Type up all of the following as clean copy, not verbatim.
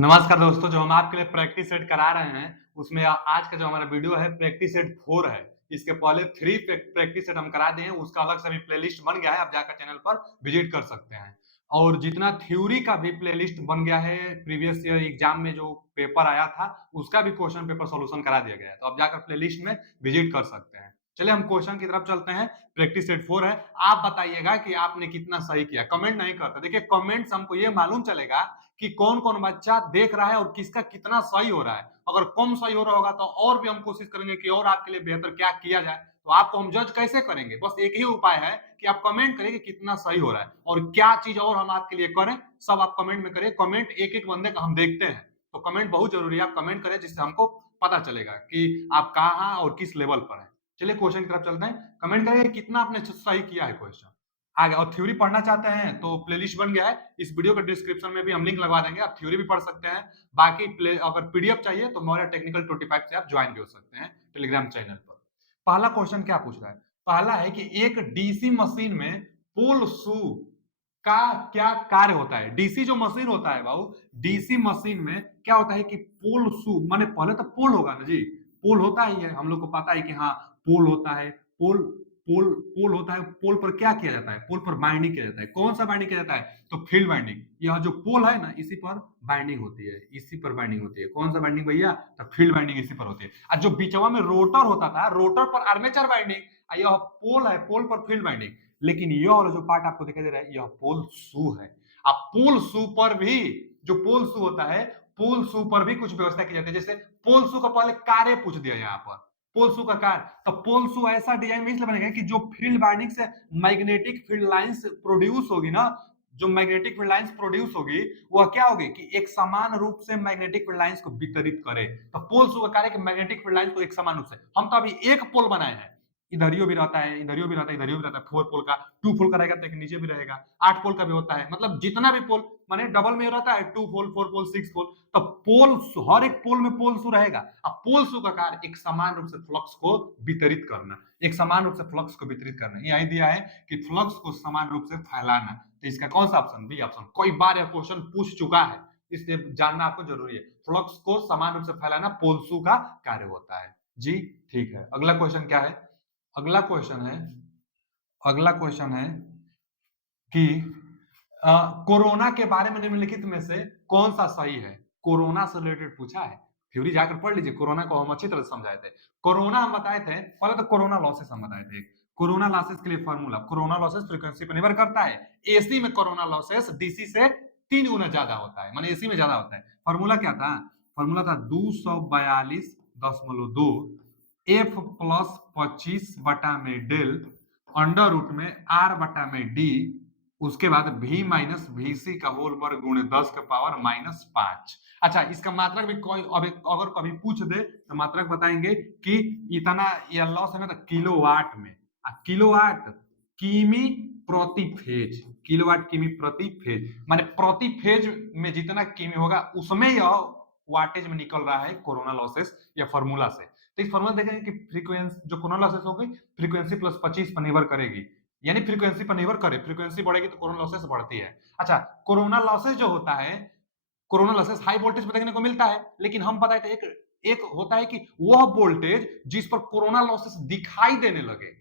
नमस्कार दोस्तों, जो हम आपके लिए प्रैक्टिस सेट करा रहे हैं, उसमें आज का जो हमारा वीडियो है प्रैक्टिस सेट 4 है। इसके पहले 3 प्रैक्टिस सेट हम करा दिए हैं, उसका अलग से अभी प्लेलिस्ट बन गया है, आप जाकर चैनल पर विजिट कर सकते हैं। और जितना थ्योरी का भी प्लेलिस्ट बन गया है, प्रीवियस ईयर एग्जाम में जो पेपर आया था, उसका भी क्वेश्चन पेपर सॉल्यूशन करा दिया गया है। तो आप जाकर प्लेलिस्ट में विजिट कर सकते हैं। चलिए हम क्वेश्चन की तरफ चलते हैं। प्रैक्टिस सेट 4 है। आप बताइएगा कि आपने कितना सही किया। कमेंट नहीं करते। देखिए कमेंट से हमको ये मालूम चलेगा कि कौन-कौन बच्चा देख रहा है और किसका कितना सही हो रहा है। अगर कम सही हो रहा होगा तो और भी हम कोशिश करेंगे कि और आपके लिए बेहतर क्या किया जाए। तो आपको हम जज कैसे करेंगे? बस एक ही उपाय है कि आप कमेंट करिए कि कितना सही हो रहा है और क्या चीज़ और हम आपके लिए करें, सब आप कमेंट में करिए। कमेंट एक-एक बंदे का हम देखते हैं, तो कमेंट बहुत ज़रूरी है। आप कमेंट करें जिससे हमको पता चलेगा कि आप कहाँ और किस लेवल पर हैं। चलिए क्वेश्चन की तरफ चलते हैं। कमेंट करिए कितना आपने सही किया है क्वेश्चन। आगे और थ्योरी पढ़ना चाहते हैं तो प्लेलिस्ट बन गया है। इस वीडियो के डिस्क्रिप्शन में भी हम लिंक लगवा देंगे, आप थ्योरी भी पढ़ सकते हैं। बाकी अगर पीडीएफ चाहिए तो मौर्य टेक्निकल 25 से आप ज्वाइन भी हो सकते हैं टेलीग्राम चैनल पर। पहला क्वेश्चन क्या पूछ रहा है? पहला है कि एक डीसी मशीन में पुल शू का क्या कार्य होता है? डीसी जो मशीन होता है बाबू, डीसी मशीन में क्या होता है कि पुल शू माने पहले तो पुल होगा ना जी, पुल होता ही है, हम लोग को पता है कि हाँ पुल होता है। पुल पोल पोल होता है। पोल पर क्या किया जाता है? पोल पर बाइंडिंग किया जाता है। कौन सा बाइंडिंग किया जाता है? तो फील्ड बाइंडिंग। यह जो पोल है ना, इसी पर बाइंडिंग होती है, इसी पर बाइंडिंग होती है। कौन सा बाइंडिंग भैया? तो फील्ड बाइंडिंग इसी पर होती है। और जो बीचवा में रोटर होता था, रोटर पर आर्मेचर बाइंडिंग। यह पोल है, पोल पर फील्ड बाइंडिंग। लेकिन यह वाला जो पार्ट आपको दिखाई दे रहा है, यह पोल शू है। अब पोल शू पर भी, जो पोल शू होता है, पोल शू पर भी कुछ व्यवस्था की जाती है। जैसे पोल शू का पहले कार्य पूछ दिया यहाँ पर। पोल शू का कार्य, तो पोल शू ऐसा डिजाइन में इसलिए बनेगा कि जो फील्ड बाइंडिंग से मैग्नेटिक फील्ड लाइंस प्रोड्यूस होगी ना, जो मैग्नेटिक फील्ड लाइंस प्रोड्यूस होगी, वह क्या होगी कि एक समान रूप से मैग्नेटिक फील्ड लाइंस को वितरित करे। तो पोल शू का कार्य कि मैग्नेटिक फील्ड लाइंस को एक समान रूप से, हम तो अभी एक पोल बनाए हैं, इधरियो भी रहता है, इधरियो भी रहता है, इधरियो भी रहता है। 4 पोल का, 2 पोल का रहेगा तो एक नीचे भी रहेगा, 8 पोल का भी होता है। मतलब जितना भी पोल माने डबल में रहता है, 2 पोल, 4 पोल, 6 पोल। तो पोल, हर एक पोल में पोल शू रहेगा। अब पोल शू का कार्य एक समान रूप से फ्लक्स को वितरित करना, एक समान रूप से फ्लक्स को वितरित करना। यही दिया है कि फ्लक्स को समान रूप से फैलाना। तो इसका कौन सा ऑप्शन? B option. कई बार यह क्वेश्चन पूछ चुका है, इसलिए जानना आपको जरूरी है। फ्लक्स को समान रूप से फैलाना पोल शू का कार्य होता है जी। ठीक है, अगला क्वेश्चन क्या है? अगला क्वेश्चन है, अगला क्वेश्चन है कि कोरोना के बारे में निम्नलिखित में से कौन सा सही है? कोरोना से रिलेटेड पूछा है। थ्योरी जाकर पढ़ लीजिए, कोरोना को हम अच्छी तरह से समझाए थे। कोरोना हम बताए थे, पहले तो कोरोना लॉसेस हम बताए थे। कोरोना लॉसेस के लिए फॉर्मूला, कोरोना लॉसेस फ्रीक्वेंसी पर निर्भर करता है। एसी में कोरोना लॉसेस डीसी से 3 गुना ज्यादा होता है, माने एसी में ज्यादा होता है। फॉर्मूला क्या था? फॉर्मूला था 242.2 एफ प्लस 25 बटा में डेल अंडर रूट में आर बटा में डी, उसके बाद v माइनस वी सी का होल वर्ग गुणे 10 का पावर माइनस 5। अच्छा, इसका मात्रक भी कोई अगर कभी पूछ दे तो मात्रक बताएंगे कि इतना यह लॉस है ना, तो किलोवाट में। किलोवाट किमी प्रति फेज, किलोवाट किमी प्रति फेज, माने प्रति फेज में जितना किमी होगा उसमें यह वाटेज में निकल रहा है कोरोना लॉसेस या फॉर्मूला से। तो इस फॉर्मूला देखेंगे कि फ्रीक्वेंसी जो कोरोना लॉसेस होगी, फ्रीक्वेंसी प्लस 25 पर निर्भर करेगी, यानी फ्रीक्वेंसी पर निर्भर करे। फ्रीक्वेंसी बढ़ेगी तो कोरोना लॉसेस बढ़ती है। अच्छा, कोरोना लॉसेस जो होता है, कोरोना लॉसेस हाई वोल्टेज पर देखने को मिलता है, लेकिन हम बताए थे एक एक होता है कि वह वोल्टेज जिस पर कोरोना लॉसेस दिखाई देने लगे,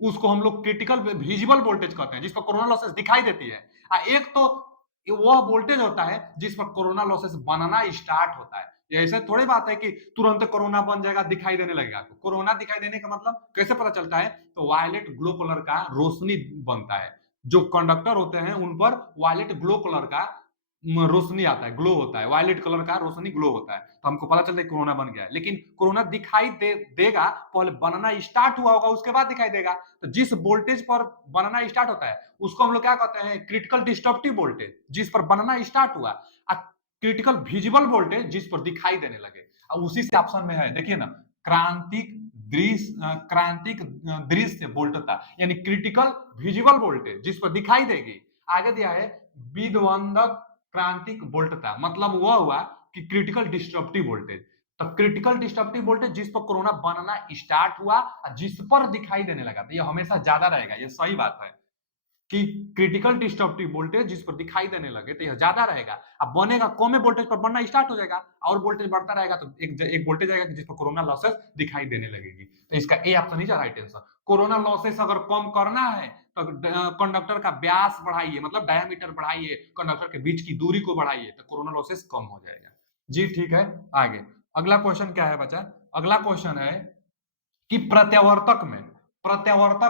उसको हम लोग क्रिटिकल विजिबल वोल्टेज कहते हैं, जिस पर कोरोना लॉसेस दिखाई देती है। एक तो वह वोल्टेज होता है जिस पर कोरोना लॉसेस बनना स्टार्ट होता है। ये ऐसे थोड़ी बात है कि तुरंत कोरोना बन जाएगा, दिखाई देने लगेगा। तो कोरोना दिखाई देने का मतलब कैसे पता चलता है? तो वायलेट ग्लो कलर का रोशनी बनता है। जो कंडक्टर होते हैं उन पर वायलेट ग्लो कलर का रोशनी आता है, ग्लो होता है, वायलेट कलर का रोशनी ग्लो होता है। तो हमको पता चलता है कोरोना बन गया है। लेकिन कोरोना दिखाई देगा, पहले बनना स्टार्ट हुआ होगा, उसके बाद दिखाई देगा। तो जिस वोल्टेज पर बनना स्टार्ट होता है उसको हम लोग क्या कहते हैं? क्रिटिकल डिस्ट्रप्टिव वोल्टेज, जिस पर बनना स्टार्ट हुआ। क्रिटिकल विजिबल वोल्टेज जिस पर दिखाई देने लगे। अब उसी से ऑप्शन में है, देखिए ना, क्रांतिक दृश्य, क्रांतिक दृश्य वोल्टता, यानी क्रिटिकल विजिबल वोल्टेज जिस पर दिखाई देगी। आगे दिया है विध्वंदक क्रांतिक वोल्टता, मतलब वह हुआ कि क्रिटिकल डिस्ट्रप्टिव वोल्टेज। तो क्रिटिकल डिस्ट्रप्टिव वोल्टेज जिस पर कोरोना बनना स्टार्ट हुआ, जिस पर दिखाई देने लगा, तो यह हमेशा ज्यादा रहेगा, यह सही बात है। कि क्रिटिकल डिस्ट्रप्टिव वोल्टेज जिस पर दिखाई देने लगे तो यह ज्यादा रहेगा, अब बनेगा कम वोल्टेज पर बनना स्टार्ट हो जाएगा और वोल्टेज बढ़ता रहेगा तो एक वोल्टेज आएगा जिस पर कोरोना लॉसेस दिखाई देने लगेगी। तो इसका A option he right answer. Corona losses अगर कम करना है तो कंडक्टर का व्यास बढ़ाइए, मतलब डायमीटर बढ़ाइए, कंडक्टर के बीच की दूरी को बढ़ाइए तो कोरोना लॉसेस कम हो जाएगा। जी ठीक है, आगे अगला क्वेश्चन क्या है बच्चा? अगला क्वेश्चन है कि प्रत्यावर्तक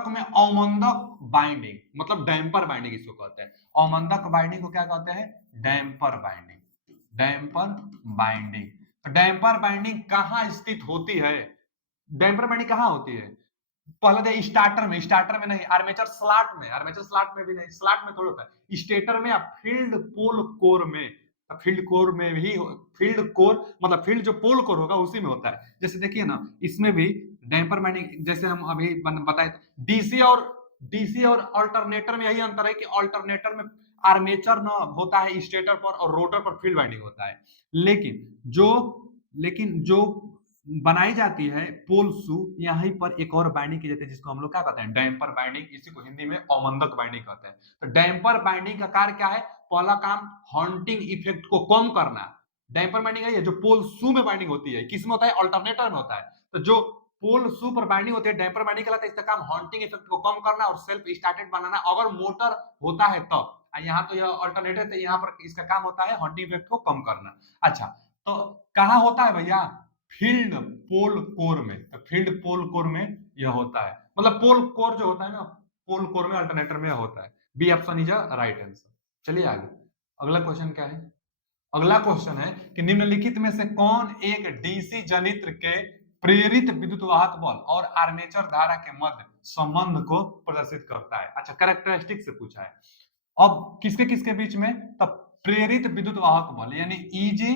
में अवमंदक बाइंडिंग, मतलब डैम्पर बाइंडिंग इसको कहते हैं। अवमंदक बाइंडिंग को क्या कहते हैं? Damper binding. डैम्पर बाइंडिंग, तो डैम्पर बाइंडिंग कहां स्थित होती है? डैम्पर बाइंडिंग कहां होती है? पहले स्टार्टर में नहीं, आर्मेचर स्लॉट में, आर्मेचर स्लॉट में भी नहीं, स्लॉट में थोड़ा होता है, स्टेटर में या फील्ड पोल कोर में। फील्ड कोर में भी, फील्ड कोर मतलब फील्ड जो पोल कोर होगा उसी में होता है। जैसे देखिए ना, इसमें भी डैम्पर बाइंडिंग जैसे हम अभी बताए, डीसी और अल्टरनेटर में यही अंतर है कि अल्टरनेटर में आर्मेचर ना होता है स्टेटर पर और रोटर पर फील्ड बाइंडिंग होता है, लेकिन जो बनाई जाती है पोल शू, यहीं पर एक और बाइंडिंग की जाती है जिसको हम लोग क्या कहते हैं? डैम्पर बाइंडिंग, इसी को हिंदी में अवमंदक बाइंडिंग कहते हैं। तो डैम्पर बाइंडिंग का कार्य क्या है? पहला काम हॉन्टिंग इफेक्ट को कम करना। डैम्पर बाइंडिंग है जो पोल शू में बाइंडिंग होती है, किसमें होता है? अल्टरनेटर में होता है। तो जो पोल शू पर बाइंडिंग होती है डैम्पर बाइंडिंग कहलाता है। इसका काम हॉन्टिंग इफेक्ट को कम करना और सेल्फ स्टार्टेड बनाना, अगर मोटर होता है तब। यहाँ तो यह अल्टरनेटर, तो यहाँ पर इसका काम होता है हॉन्टिंग इफेक्ट को कम करना। अच्छा, तो कहाँ होता है भैया? फील्ड पोल कोर में। तो फील्ड पोल कोर में यह होता है, मतलब पोल कोर जो होता है ना, पोल कोर में अल्टरनेटर में होता है। B option is a right answer. चलिए आगे, अगला क्वेश्चन क्या है? अगला क्वेश्चन है कि निम्नलिखित में से कौन एक डीसी जनित्र के प्रेरित विद्युत वाहक बल और आर्मेचर धारा के मध्य संबंध को प्रदर्शित करता है? अच्छा, कैरेक्टरिस्टिक से पूछा है। अब किसके किसके बीच में? तब प्रेरित विद्युत वाहक बल यानी ईजी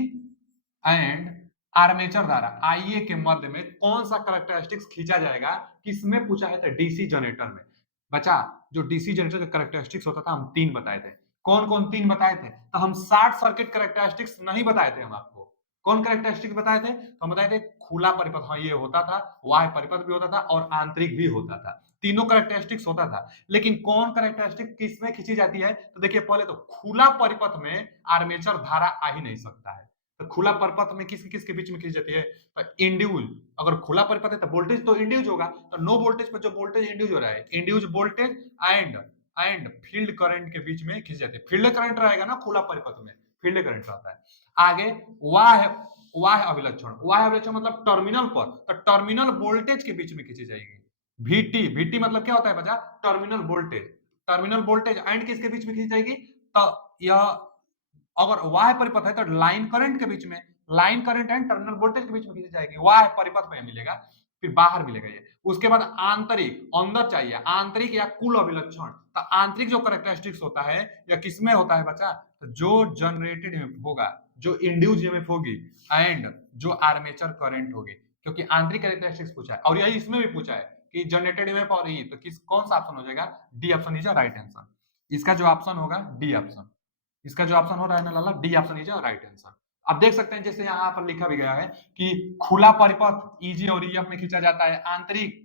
एंड आर्मेचर धारा आईए के मध्य में कौन सा कैरेक्टरिस्टिक्स खींचा जाएगा? किसमें पूछा है? तो डीसी जनरेटर में। बचा, जो डीसी जनरेटर का कैरेक्टरिस्टिक्स होता था हम 3 बताए थे। कौन कौन 3 बताए थे? तो हम शॉर्ट सर्किट कैरेक्टरिस्टिक्स नहीं बताए थे हम आपको। कौन कैरेक्टरिस्टिक्स बताए थे? तो हम बताए थे खुला परिपथ, हाँ ये होता था, बाह्य परिपथ भी होता था और आंतरिक भी होता था। तीनों कैरेक्टरिस्टिक्स होता था। लेकिन कौन कैरेक्टरिस्टिक किसमें खींची जाती है? तो देखिए, पहले तो खुला परिपथ में आर्मेचर धारा आ ही नहीं सकता है। तो खुला परिपथ में किसके किसके बीच में खींची जाती है? तो इंड्यूज, अगर खुला परिपथ है तो वोल्टेज तो इंड्यूज होगा, तो नो वोल्टेज पर जो वोल्टेज इंड्यूज हो रहा है, induce voltage and field current के बीच में खींच जाती है। फील्ड करंट रहेगा ना खुला परिपथ में, फील्ड करंट रहता है। आगे वाह अभिलक्षण मतलब टर्मिनल पर, तो टर्मिनल वोल्टेज के बीच में खींची जाएगी। वीटी मतलब क्या होता है बच्चा? Terminal voltage. Terminal voltage and किसके बीच में खींची जाएगी? तो यह अगर वाह परिपथ है तो लाइन करंट के बीच में, line current and terminal voltage के बीच में खींची जाएगी। वाह परिपथ में मिलेगा, फिर बाहर मिलेगा ये। उसके बाद आंतरिक, अंदर चाहिए आंतरिक या कुल अभिलक्षण। तो आंतरिक जो कैरेक्टरिस्टिक्स होता है या किसमें होता है बच्चा? तो जो जनरेटेड होगा, जो इंड्यूस ईएमएफ होगी एंड जो आर्मेचर करंट होगी, क्योंकि आंतरिक कैरेक्टरिस्टिक्स पूछा है। और यही इसमें भी पूछा है कि जनरेटेड ईएमएफ और ई, तो किस कौन सा ऑप्शन हो जाएगा? D option is right answer. इसका जो ऑप्शन होगा डी ऑप्शन, इसका जो ऑप्शन हो रहा है ना लाला, D option is right answer. आप देख सकते हैं जैसे यहाँ पर लिखा भी गया है कि खुला परिपथ ईजी और ईएफ में खींचा जाता है, आंतरिक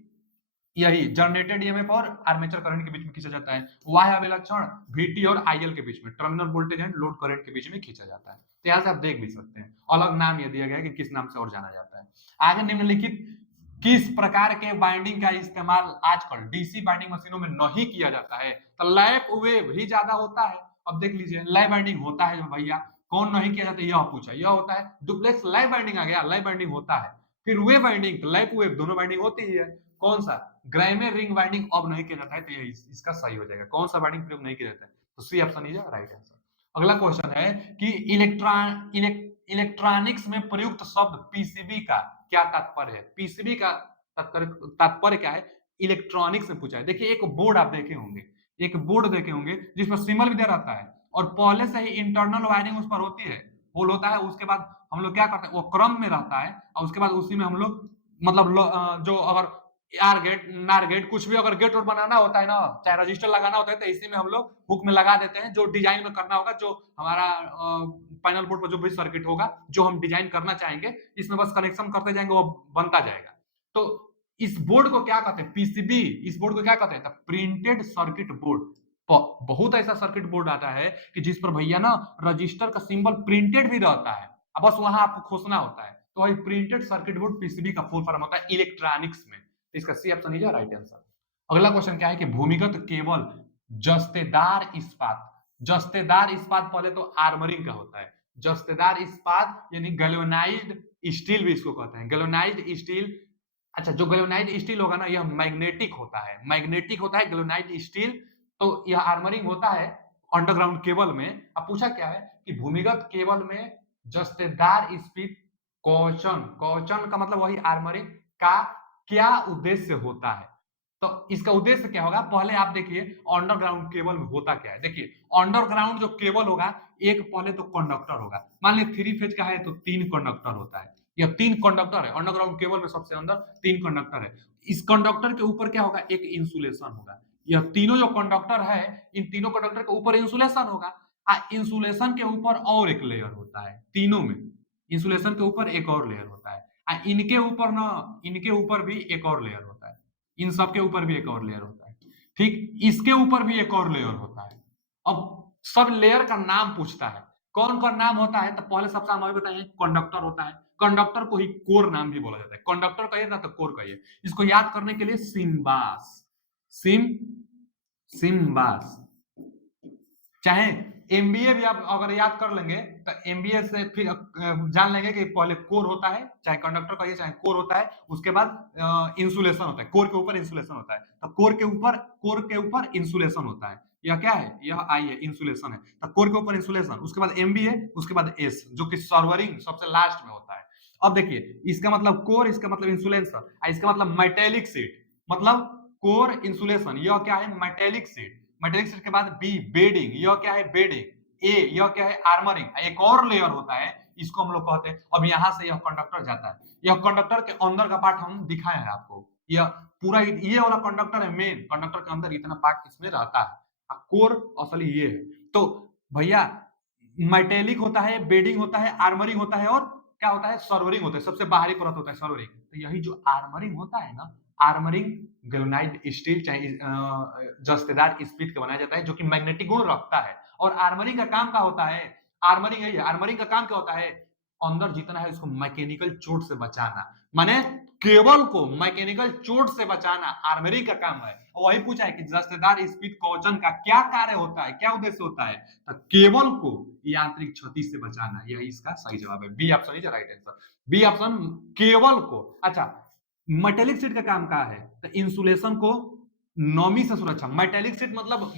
यही जनरेटेड ईएमएफ और आर्मेचर करंट के बीच में खींचा जाता है, वाह्य अभिलक्षण वीटी और आईएल के बीच में, terminal voltage and load current के बीच में खींचा जाता है। तो यहाँ से आप देख भी सकते हैं, अलग नाम ये दिया गया है कि किस नाम से और जाना जाता है। आगे निम्नलिखित किस प्रकार के बाइंडिंग का इस्तेमाल आजकल डीसी बाइंडिंग मशीनों में नहीं किया जाता है? तो लैप वेव ही ज्यादा होता है। अब देख लीजिए, लैप बाइंडिंग होता है भैया, कौन नहीं किया जाता? यह पूछा, यह होता है डुप्लेक्स लैप बाइंडिंग आ गया, लैप बाइंडिंग होता है। फिर वेव बाइंडिंग, लैप वेव दोनों बाइंडिंग होती ही है। कौन सा? ग्राइमे रिंग बाइंडिंग अब नहीं किया जाता है, तो ये इसका सही हो जाएगा। कौन सा बाइंडिंग प्रयोग नहीं किया जाता है? तो C option is right answer. अगला क्वेश्चन है कि इलेक्ट्रॉनिक्स में प्रयुक्त शब्द पीसीबी का क्या तात्पर्य है? पीसीबी का तात्पर्य क्या है? इलेक्ट्रॉनिक्स में पूछा है। देखिए, एक बोर्ड आप देखे होंगे, एक बोर्ड देखे होंगे जिसमें सिंबल भी दे रहता है और पहले से ही इंटरनल वायरिंग उस पर होती है, होल होता है। उसके बाद हम लोग क्या करते हैं, वो क्रम में रहता है और उसके बाद उसी में हम लोग मतलब जो अगर यार गेट नार गेट कुछ भी अगर गेट और बनाना होता है ना, चाहे रजिस्टर लगाना होता है, तो इसी में हम लोग हुक में लगा देते हैं। जो डिजाइन में करना होगा, जो हमारा पैनल बोर्ड पर जो भी सर्किट होगा, जो हम डिजाइन करना चाहेंगे, इसमें बस कनेक्शन करते जाएंगे, वो बनता जाएगा। तो इस बोर्ड को क्या कहते हैं? पीसीबी। इस बोर्ड को क्या कहते हैं? Printed circuit board. बहुत ऐसा सर्किट बोर्ड आता है कि जिस पर भैया ना रजिस्टर का सिंबल प्रिंटेड भी रहता है, अब बस वहां आपको खोजना होता है। तो वही प्रिंटेड सर्किट बोर्ड पीसीबी का फुल फॉर्म होता है इलेक्ट्रॉनिक्स में। तो इसका C option is right answer. अगला क्वेश्चन क्या है कि भूमिगत केबल जस्तेदार इस्पात। जस्तेदार इस्पात पहले तो आर्मरिंग का होता है। जस्तेदार इस्पात यानी गैल्वेनाइज्ड स्टील भी इसको कहते हैं, गैल्वेनाइज्ड स्टील। अच्छा, जो गैल्वेनाइज्ड स्टील होगा ना यह मैग्नेटिक होता है, मैग्नेटिक होता है गैल्वेनाइज्ड स्टील। तो यह आर्मरिंग होता है अंडरग्राउंड केबल में। अब पूछा क्या है कि भूमिगत केबल में जस्तेदार स्पीड कवचन, कवचन का मतलब वही आर्मरिंग का क्या उद्देश्य होता है। तो इसका उद्देश्य क्या होगा, पहले आप देखिए अंडरग्राउंड केबल में होता क्या है। देखिए अंडरग्राउंड जो केबल होगा, एक पहले तो कंडक्टर होगा। मान लीजिए 3 फेज का है तो 3 कंडक्टर होता है। यह 3 कंडक्टर है अंडरग्राउंड केबल में, सबसे अंदर 3 कंडक्टर है। इस कंडक्टर के ऊपर क्या होगा, एक इंसुलेशन होगा। यह तीनों जो कंडक्टर है, इन तीनों कंडक्टर के ऊपर इंसुलेशन होगा। इंसुलेशन के ऊपर और एक लेयर होता है, तीनों में इंसुलेशन के ऊपर एक और लेयर होता है। इनके ऊपर ना, इनके ऊपर भी एक और लेयर होता है, इन सब के ऊपर भी एक और लेयर होता है। ठीक, इसके ऊपर भी एक और लेयर होता है। अब सब लेयर का नाम पूछता है, कौन कौन नाम होता है। तो पहले सबसे हम अभी बताएं, कंडक्टर होता है। कंडक्टर को ही कोर नाम भी बोला जाता है, कंडक्टर कहिए ना तो कोर कहिए। इसको याद करने के लिए सिम्बास, सिम सिम्बास, चाहे एमबीए भी आप अगर याद कर लेंगे तो एमबीए से फिर जान लेंगे कि पहले कोर होता है, चाहे कंडक्टर कहिए चाहे कोर होता है, उसके बाद इंसुलेशन होता है, कोर के ऊपर इंसुलेशन होता है। तो कोर के ऊपर इंसुलेशन होता है। यह क्या है, यह आई है इंसुलेशन है। तो कोर के ऊपर इंसुलेशन, उसके बाद एमबीए, उसके बाद एस जो कि सर्वरिंग सबसे लास्ट में होता है। अब देखिए इसका मतलब कोर, इसका मतलब इंसुलेशन, इसका मतलब मेटेलिक सीट, मतलब कोर इंसुलेशन, यह क्या है मेटेलिक सीट। मेटेलिक सीट के बाद बी बेडिंग, यह क्या है बेडिंग। ए यह क्या है आर्मरिंग। एक और लेयर होता है, इसको हम लोग कहते हैं। अब यहां से यह कंडक्टर जाता है, यह कंडक्टर के अंदर का पार्ट हम दिखाए हैं आपको। यह पूरा ये वाला कंडक्टर है, मेन कंडक्टर के अंदर इतना पार्ट इसमें रहता है। कोर असली ये है। तो भैया मेटेलिक होता है, बेडिंग होता है, आर्मरिंग होता है, और क्या होता है सर्वरिंग होता है, सबसे बाहरी परत होता है सर्वरिंग। तो यही जो आर्मरिंग होता है ना, आर्मरिंग गैल्वेनाइज्ड स्टील चाहे जस्तेदार इस्पात का बनाया जाता है, जो कि मैग्नेटिक गुण रखता है। और आर्मरिंग का काम क्या होता है, आर्मरिंग यही है, आर्मरिंग का काम क्या होता है, अंदर जितना है उसको मैकेनिकल चोट से बचाना। माने केबल को मैकेनिकल चोट से बचाना आर्मरिंग का काम है। और वही पूछा है कि जस्तेदार इस्पात कवचन का क्या कार्य होता है, क्या उद्देश्य होता है। तो केबल को यांत्रिक क्षति से बचाना, यही इसका सही जवाब है। B option is right answer. B option, cable को। अच्छा, मेटेलिक शीट का काम क्या है, तो इंसुलेशन को नमी से सुरक्षा। मेटेलिक शीट मतलब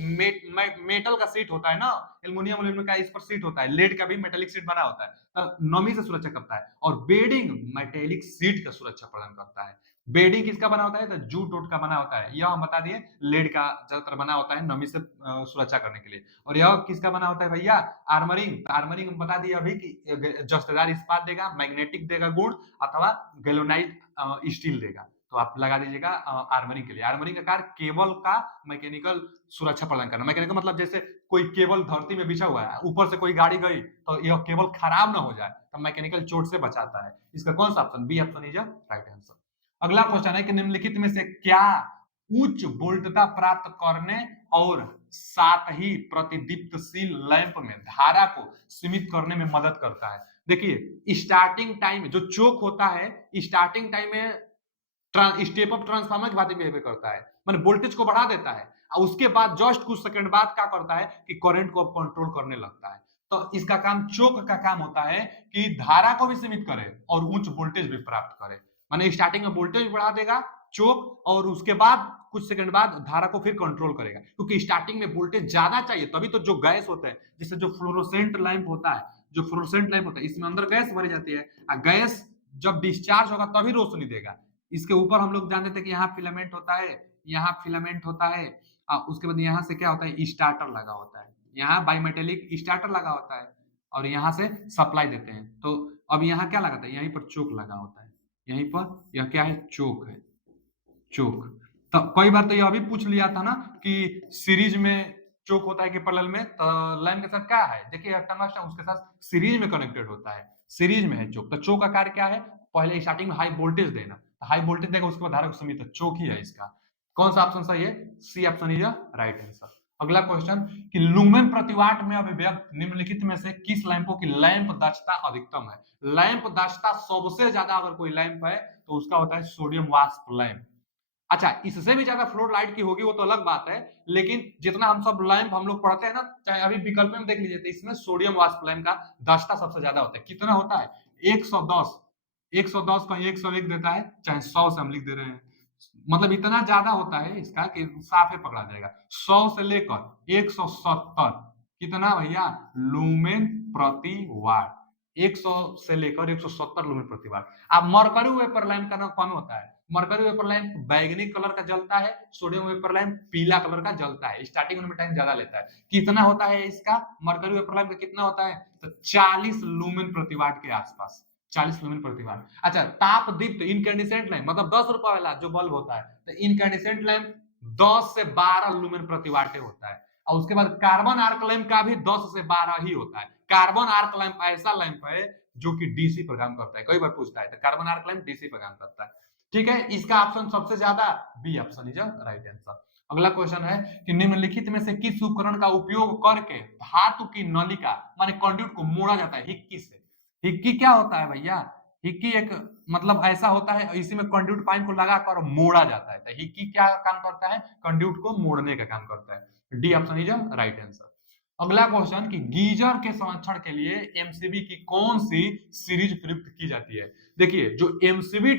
मेटल का शीट होता है ना, एल्युमिनियम एल्युमिनियम का इस पर शीट होता है, लेड का भी मेटेलिक शीट बना होता है, तो नमी से सुरक्षा करता है। और बेडिंग मेटेलिक शीट का सुरक्षा प्रदान करता है। बेडिंग किसका बना होता है, तो जूट वूट का बना होता है, यह हम बता दिए लेड का ज्यादातर बना होता है नमी से सुरक्षा करने के लिए। और यह किसका बना होता है भैया, आर्मरिंग। आर्मरिंग हम बता दिए अभी कि जस्तेदार इस्पात देगा, मैग्नेटिक देगा गुण, अथवा गैल्वेनाइज्ड स्टील देगा। तो आप लगा दीजिएगा आर्मरिंग के लिए। आर्मरिंग का कार्य केबल का मैकेनिकल सुरक्षा प्रदान करना। मैकेनिकल मतलब जैसे कोई केबल धरती में बिछा हुआ है, ऊपर से कोई गाड़ी गई तो यह केबल खराब ना हो जाए, तो मैकेनिकल चोट से बचाता है। इसका कौन सा option, B option is right answer. अगला क्वेश्चन है कि निम्नलिखित में से क्या उच्च वोल्टता प्राप्त करने और साथ ही प्रतिदीप्तशील लैंप में धारा को सीमित करने में मदद करता है। देखिए स्टार्टिंग टाइम जो चोक होता है, स्टार्टिंग टाइम में स्टेप अप ट्रांसफार्मर की भांति बिहेव करता है, मैंने वोल्टेज को बढ़ा देता है, और उसके बाद जस्ट कुछ सेकंड बाद क्या करता है कि करंट को कंट्रोल करने लगता है। तो इसका काम, चोक का काम होता है कि धारा को भी सीमित करे और उच्च वोल्टेज भी प्राप्त करे। माने स्टार्टिंग में वोल्टेज बढ़ा देगा चोक, और उसके बाद कुछ सेकंड बाद धारा को फिर कंट्रोल करेगा, क्योंकि स्टार्टिंग में वोल्टेज ज्यादा चाहिए, तभी तो जो गैस होता है, जैसे जो फ्लोरोसेंट लैंप होता है, जो फ्लोरोसेंट लैंप होता है इसमें अंदर गैस भरी जाती है, और गैस जब डिस्चार्ज होगा तभी रोशनी देगा। इसके ऊपर हम लोग जानते थे कि यहाँ फिलामेंट होता है, यहाँ फिलामेंट होता है, उसके बाद यहाँ से क्या होता है स्टार्टर लगा होता है, यहाँ बाइमेटेलिक स्टार्टर लगा होता है, और यहाँ से सप्लाई देते हैं। तो अब यहाँ क्या लगाता है, यहीं पर चोक लगा होता है, यहीं पर यह क्या है, चोक है, चोक। तो कई बार तो यह भी पूछ लिया था ना कि सीरीज में चोक होता है कि पैरेलल में, तो लाइन के साथ क्या है, देखिए टंगस्टन उसके साथ सीरीज में कनेक्टेड होता है, सीरीज में है चोक। तो चोक का कार्य क्या है, पहले स्टार्टिंग में हाई वोल्टेज देना, हाई वोल्टेज देगा उसके बाद धारा को सीमित, चोक ही है इसका। कौन सा ऑप्शन सही है, C option is right answer. अगला क्वेश्चन कि लुमेन प्रति वाट में अभिव्यक्त निम्नलिखित में से किस लैंपों की लैंप दक्षता अधिकतम है? लैंप दक्षता सबसे ज्यादा अगर कोई लैंप है तो उसका होता है सोडियम वास्प लैंप। अच्छा, इससे भी ज्यादा फ्लोर लाइट की होगी वो तो अलग बात है, लेकिन जितना हम सब लैंप हम लोग पढ़ते हैं ना, चाहे अभी विकल्प में देख लीजिए, तो इसमें सोडियम वास्प लैंप का दक्षता सबसे ज्यादा होता है। कितना होता है? 110। 110 कहीं 101 देता है, चाहे 100 से हम लिख दे रहे हैं, मतलब इतना ज्यादा होता है इसका कि साफ ही पकड़ा जाएगा। 100 से लेकर 170 कितना भैया? लूमेन प्रति वाट। 100 से लेकर 170 लूमेन प्रति वाट। अब मरकरी वेपर लैंप का ना कम होता है। मरकरी वेपर लैंप बैगनी कलर का जलता है, सोडियम वेपर लैंप पीला कलर का जलता है, स्टार्टिंग में टाइम ज्यादा लेता है। कितना होता है इसका? मरकरी वेपर लैंप का कितना होता है? तो 40 लूमेन प्रति वाट के आसपास। 40 लूमेन प्रति वाट। अच्छा, ताप दीप्त इनकैंडिसेंट लैंप, मतलब 10 रुपए वाला जो बल्ब होता है, तो इनकैंडिसेंट लैंप 10 से 12 लूमेन प्रति वाट होता है। और उसके बाद कार्बन आर्क लैंप का भी 10 से 12 ही होता है। कार्बन आर्क लैंप ऐसा लैंप है जो कि डीसी पर काम करता है, कई बार पूछता है, तो कार्बन आर्क लैंप डीसी पर काम करता है। ठीक है, इसका ऑप्शन सबसे ज्यादा B option is right answer. अगला क्वेश्चन है कि निम्नलिखित में से किस उपकरण का उपयोग करके धातु की नलिका माने कंड्यूट को मोड़ा जाता है? हिक्की से। हिक्की क्या होता है भैया? हिक्की एक मतलब ऐसा होता है, इसी में कंड्यूट पाइप को लगाकर मोड़ा जाता है। तो हिक्की क्या काम करता है? कंड्यूट को मोड़ने का काम करता है। D option is right answer. अगला क्वेश्चन कि गीजर के संरक्षण के लिए एमसीबी की कौन सी सीरीज प्रयुक्त की जाती है? देखिए, जो एमसीबी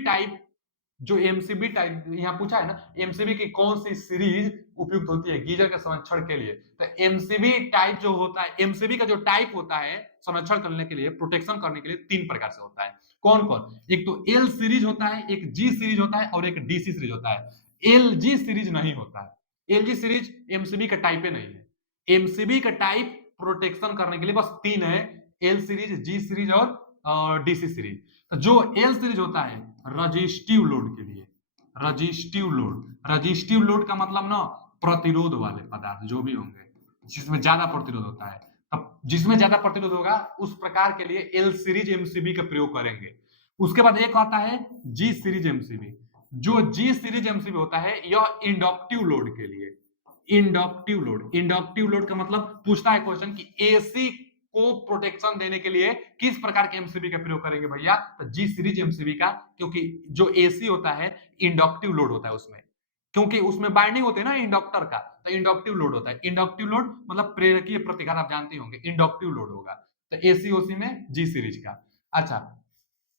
टाइप यहाँ पूछा है ना, एमसीबी की कौन सी सीरीज उपयुक्त होती है गीजर के संरक्षण के लिए? तो एमसीबी टाइप जो होता है, एमसीबी का जो टाइप होता है संरक्षण करने के लिए, प्रोटेक्शन करने के लिए, 3 प्रकार से होता है। कौन कौन? एक तो एल सीरीज होता है, एक जी सीरीज होता है और एक डीसी सीरीज होता है। एल जी सीरीज नहीं होता है। एल जी सीरीज एमसीबी का टाइप नहीं है। एमसीबी का टाइप प्रोटेक्शन करने के लिए बस 3 है, एल सीरीज, जी सीरीज और डीसी सीरीज। तो जो एल सीरीज होता है रजिस्टिव लोड के लिए, रजिस्टिव लोड का मतलब ना प्रतिरोध वाले पदार्थ जो भी होंगे जिसमें ज्यादा प्रतिरोध होता है, अब जिसमें ज्यादा प्रतिरोध होगा उस प्रकार के लिए एल सीरीज एमसीबी का प्रयोग करेंगे। उसके बाद एक आता है जी सीरीज एमसीबी। जो जी सीरीज एमसीबी होता है यह इंडक्टिव लोड के लिए। इंडक्टिव लोड का मतलब पूछता है क्वेश्चन कि एसी को प्रोटेक्शन देने के लिए किस प्रकार के एमसीबी का प्रयोग करेंगे भैया? तो जी सीरीज एमसीबी का, क्योंकि जो एसी होता है इंडक्टिव लोड होता है उसमें, क्योंकि उसमें बाइंडिंग होती है ना इंडक्टर का, तो इंडक्टिव लोड होता है। इंडक्टिव लोड मतलब प्रेरकीय प्रतिघात, आप जानते होंगे, इंडक्टिव लोड होगा। तो एसी ओसी में जी सीरीज का। अच्छा,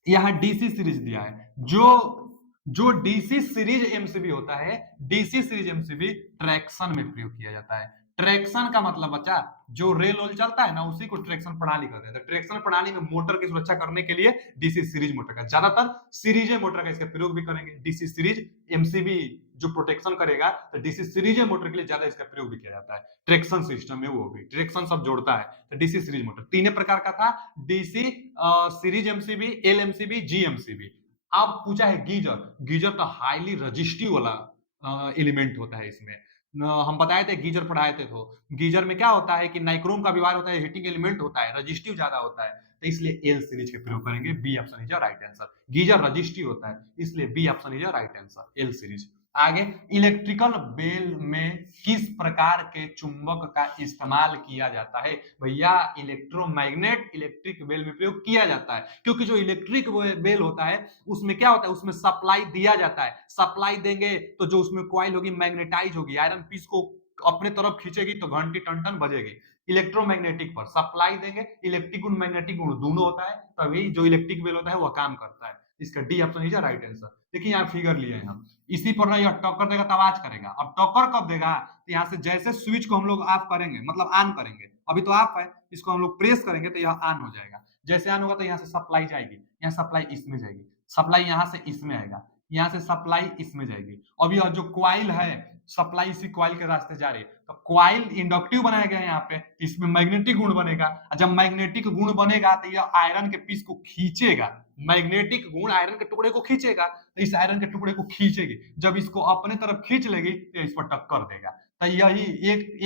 यहाँ डीसी सीरीज दिया है। जो जो डीसी सीरीज एमसीबी होता है, डीसी सीरीज एमसीबी ट्रैक्शन में प्रयोग किया जाता है। ट्रैक्शन का मतलब बच्चा, जो रेल वेल चलता है ना उसी को ट्रैक्शन प्रणाली कहते हैं। तो ट्रैक्शन प्रणाली में मोटर की सुरक्षा करने के लिए डीसी सीरीज मोटर का, ज्यादातर सीरीज मोटर का इसका प्रयोग भी करेंगे। डीसी सीरीज एमसीबी जो प्रोटेक्शन करेगा, तो डीसी सीरीज मोटर के लिए ज्यादा इसका प्रयोग भी किया जाता है। ट्रैक्शन सिस्टम में वो भी ट्रैक्शन सब जोड़ता है, तो डीसी सीरीज मोटर तीन प्रकार का था, DC series MCB, L MCB, G MCB. अब पूछा है गीजर। गीजर तो हाईली रजिस्टिव वाला एलिमेंट होता है इसमें। हम बताए थे, गीजर पढ़ाए थे, तो गीजर में क्या होता है कि नाइक्रोम का व्यवहार होता है, हीटिंग एलिमेंट होता है, रजिस्टिव ज्यादा होता है, तो इसलिए एल सीरीज के प्रयोग करेंगे। B option is right answer. Geyser resistive होता है, इसलिए B option is right answer, L series. आगे, इलेक्ट्रिकल बेल में किस प्रकार के चुंबक का इस्तेमाल किया जाता है? भैया, इलेक्ट्रोमैग्नेट इलेक्ट्रिक बेल में प्रयोग किया जाता है, क्योंकि जो इलेक्ट्रिक बेल होता है उसमें क्या होता है, उसमें सप्लाई दिया जाता है। सप्लाई देंगे तो जो उसमें कॉइल होगी मैग्नेटाइज होगी, आयरन पीस को अपने तरफ खींचेगी तो घंटी टन टन बजेगी। इलेक्ट्रोमैग्नेटिक पर सप्लाई देंगे, इलेक्ट्रिक गुण मैग्नेटिक गुण दोनों होता है, तभी जो इलेक्ट्रिक बेल होता है वह काम करता है। इसका D option is right answer. देखिए यहाँ फिगर लिए हैं हम, इसी पर ना यह टक्कर देगा तब आवाज करेगा। अब टक्कर कब देगा? तो यहाँ से जैसे स्विच को हम लोग ऑफ करेंगे, मतलब ऑन करेंगे, अभी तो ऑफ है, इसको हम लोग प्रेस करेंगे तो यह ऑन हो जाएगा। जैसे ऑन होगा तो यहाँ से सप्लाई जाएगी, यहाँ सप्लाई इसमें जाएगी, सप्लाई यहाँ से इसमें आएगा, यहाँ से सप्लाई इसमें जाएगी। अब यह जो क्वाइल है, सप्लाई इसी क्वाइल के रास्ते जा रही है, तो क्वाइल इंडक्टिव बनाया गया है यहाँ पे, इसमें मैग्नेटिक गुण बनेगा। जब मैग्नेटिक गुण बनेगा तो यह आयरन के पीस को खींचेगा, मैग्नेटिक गुण आयरन के टुकड़े को खींचेगा, तो इस आयरन के टुकड़े को खींचेगी। जब इसको अपने तरफ खींच लेगी तो इस पर टक्कर देगा। तो यही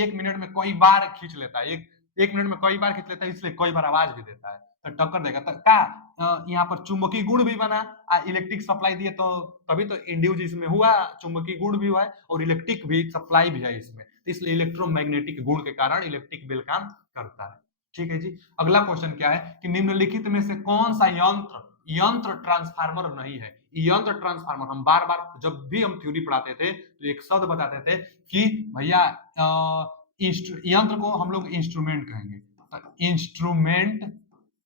एक मिनट में कई बार खींच लेता है, एक मिनट में कई बार खींच लेता है, इसलिए कई बार आवाज भी देता है, तो टक्कर देगा। तो का यहाँ पर चुंबकीय गुण भी बना, इलेक्ट्रिक सप्लाई दिए तो तभी तो इंड्यूस इसमें हुआ, चुंबकीय गुण भी हुआ है और इलेक्ट्रिक भी सप्लाई भी है इसमें। तो इसलिए इलेक्ट्रोमैग्नेटिक गुण के कारण इलेक्ट्रिक बेल काम करता है। ठीक है जी। अगला क्वेश्चन क्या है कि निम्नलिखित में से कौन सा यंत्र ट्रांसफार्मर नहीं है। यंत्र ट्रांसफार्मर हम बार बार जब भी हम थ्योरी पढ़ाते थे तो एक शब्द बताते थे कि भैया यंत्र को हम लोग इंस्ट्रूमेंट कहेंगे, तो इंस्ट्रूमेंट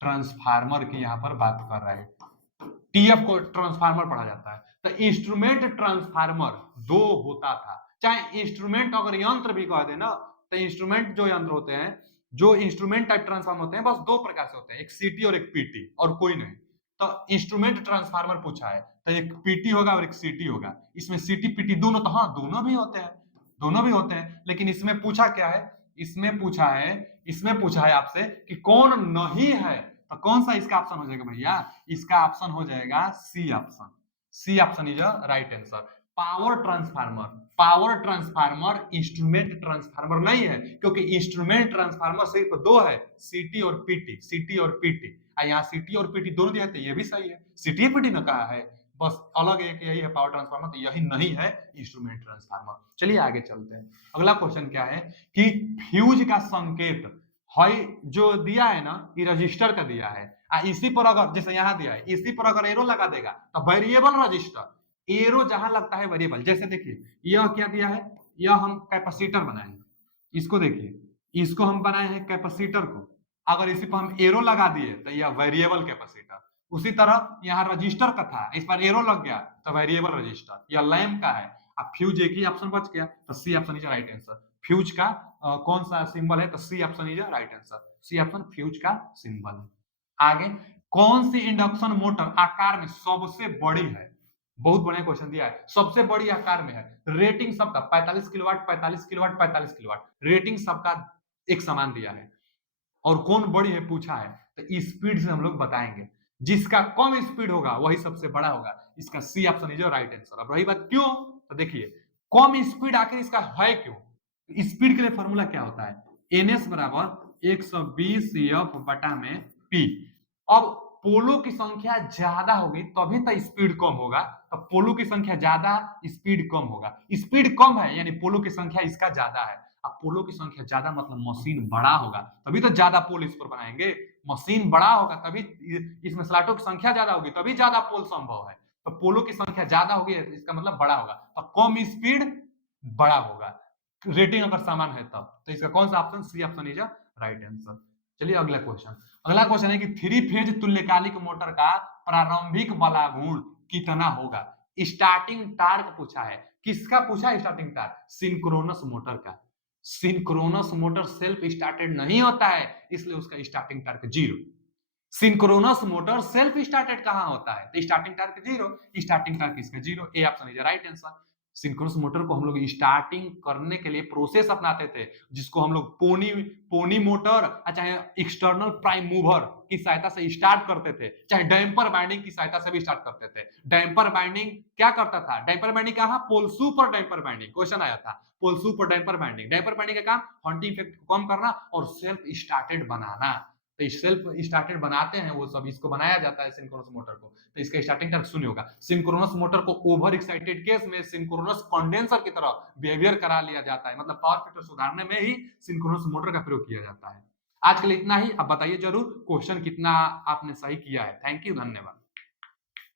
ट्रांसफार्मर की यहां पर बात कर रहे हैं। टीएफ को ट्रांसफार्मर पढ़ा जाता है, तो इंस्ट्रूमेंट ट्रांसफार्मर दो होता था। चाहे इंस्ट्रूमेंट अगर यंत्र भी कह दे ना, तो इंस्ट्रूमेंट जो यंत्र होते हैं, जो इंस्ट्रूमेंट टाइप ट्रांसफार्मर होते हैं, बस दो प्रकार से होते हैं, एक सीटी और एक पीटी, और कोई नहीं। तो इंस्ट्रूमेंट ट्रांसफार्मर पूछा है, तो एक पीटी होगा और एक सीटी होगा। इसमें सीटी पीटी दोनों, तो हाँ दोनों भी होते हैं, दोनों भी होते हैं, लेकिन इसमें पूछा क्या है, इसमें पूछा है आपसे कि कौन नहीं है, तो कौन सा इसका ऑप्शन हो जाएगा भैया, इसका ऑप्शन हो जाएगा C option. C option is a right answer. Power transformer instrument transformer नहीं है, क्योंकि इंस्ट्रूमेंट ट्रांसफार्मर सिर्फ दो है, सीटी और पीटी। यहाँ सीटी और पीटी दोनों दिए थे, ये भी सही है, सीटी पीटी ने कहा है, बस अलग एक यही है पावर ट्रांसफार्मर, तो यही नहीं है इंस्ट्रूमेंट ट्रांसफार्मर। चलिए आगे चलते हैं। अगला क्वेश्चन क्या है कि फ्यूज का संकेत है जो दिया है ना, ये रजिस्टर का दिया है, इसी पर अगर जैसे यहाँ दिया है, इसी पर अगर एरो लगा देगा तो वेरिएबल रजिस्टर, एरो जहां लगता है वेरिएबल। जैसे देखिए यह क्या दिया है, यह हम कैपेसिटर बनाए हैं, इसको देखिए, इसको हम बनाए हैं कैपेसिटर को, अगर इसी पर हम एरो लगा दिए तो यह वेरिएबल कैपेसिटर। उसी तरह यहाँ रजिस्टर का था, इस पर एरो लग गया तो वेरिएबल रजिस्टर। यह लैम्प का है, अब फ्यूज एक ही ऑप्शन बच गया, तो C option is right answer. Fuse का कौन सा सिंबल है, तो C option is right answer. C option fuse का सिंबल है। आगे, कौन सी इंडक्शन मोटर आकार में सबसे बड़ी है, बहुत बढ़िया क्वेश्चन दिया है, सबसे बड़ी आकार में है, रेटिंग सबका 45 किलोवाट 45 किलोवाट 45 किलोवाट, रेटिंग सबका एक समान दिया है, और कौन बड़ी है पूछा है, तो स्पीड से हम लोग बताएंगे, जिसका कम स्पीड होगा वही सबसे बड़ा होगा। इसका C option is right answer. अब रही बात क्यों, तो देखिए कम स्पीड आखिर इसका है क्यों, स्पीड के लिए फॉर्मूला क्या होता है, एनएस बराबर 120 एफ बटा में पी। अब पोलो की संख्या ज्यादा होगी तभी तो स्पीड कम होगा, तो पोलो की संख्या ज्यादा, स्पीड कम होगा, स्पीड कम है यानी पोलो की संख्या इसका ज्यादा है। अब पोलो की संख्या ज्यादा मतलब मशीन बड़ा होगा, तभी तो ज्यादा पोल इस पर बनाएंगे, मशीन बड़ा होगा तभी, इसमें स्लॉटों की संख्या ज्यादा होगी तभी ज्यादा पोल संभव है, तो पोलो की संख्या ज्यादा होगी इसका मतलब बड़ा होगा, तो कम स्पीड बड़ा होगा, रेटिंग अगर समान है तब, तो इसका कौन सा option, C option is right answer. चलिए अगला क्वेश्चन है कि थ्री फेज तुल्यकालिक मोटर का प्रारंभिक बला गुण कितना होगा। स्टार्टिंग टार्क पूछा है, किसका पूछा है स्टार्टिंग टार्क, सिंक्रोनस मोटर का। सिंक्रोनस मोटर सेल्फ स्टार्टेड नहीं होता है, इसलिए उसका starting torque 0। Synchronous motor self started कहां होता है, तो स्टार्टिंग टार्क 0, स्टार्टिंग टार्क इसका 0, A option is right answer. Synchronous motor को हम लोग स्टार्टिंग करने के लिए प्रोसेस अपनाते थे, जिसको हम लोग पोनी मोटर, चाहे एक्सटर्नल प्राइम मूवर की सहायता से स्टार्ट करते थे, चाहे डैम्पर बाइंडिंग की सहायता से भी स्टार्ट करते थे। डैम्पर बाइंडिंग क्या करता था, डैम्पर बाइंडिंग कहा, पोलसू पर डैम्पर बाइंडिंग, क्वेश्चन आया था, पोलसू पर डैम्पर बाइंडिंग। डैम्पर बाइंडिंग का काम हंटिंग इफेक्ट को कम करना और सेल्फ स्टार्टेड बनाना, तो सेल्फ स्टार्टेड बनाते हैं वो सब, इसको बनाया जाता है सिंक्रोनस मोटर को, तो इसका स्टार्टिंग टार्क 0 होगा। सिंक्रोनस मोटर को ओवर एक्साइटेड केस में सिंक्रोनस कंडेंसर की तरह बिहेवियर करा लिया जाता है, मतलब पावर फैक्टर सुधारने में ही सिंक्रोनस मोटर का प्रयोग किया जाता है। आज के लिए इतना ही, अब बताइए जरूर क्वेश्चन कितना आपने सही किया है। थैंक यू, धन्यवाद।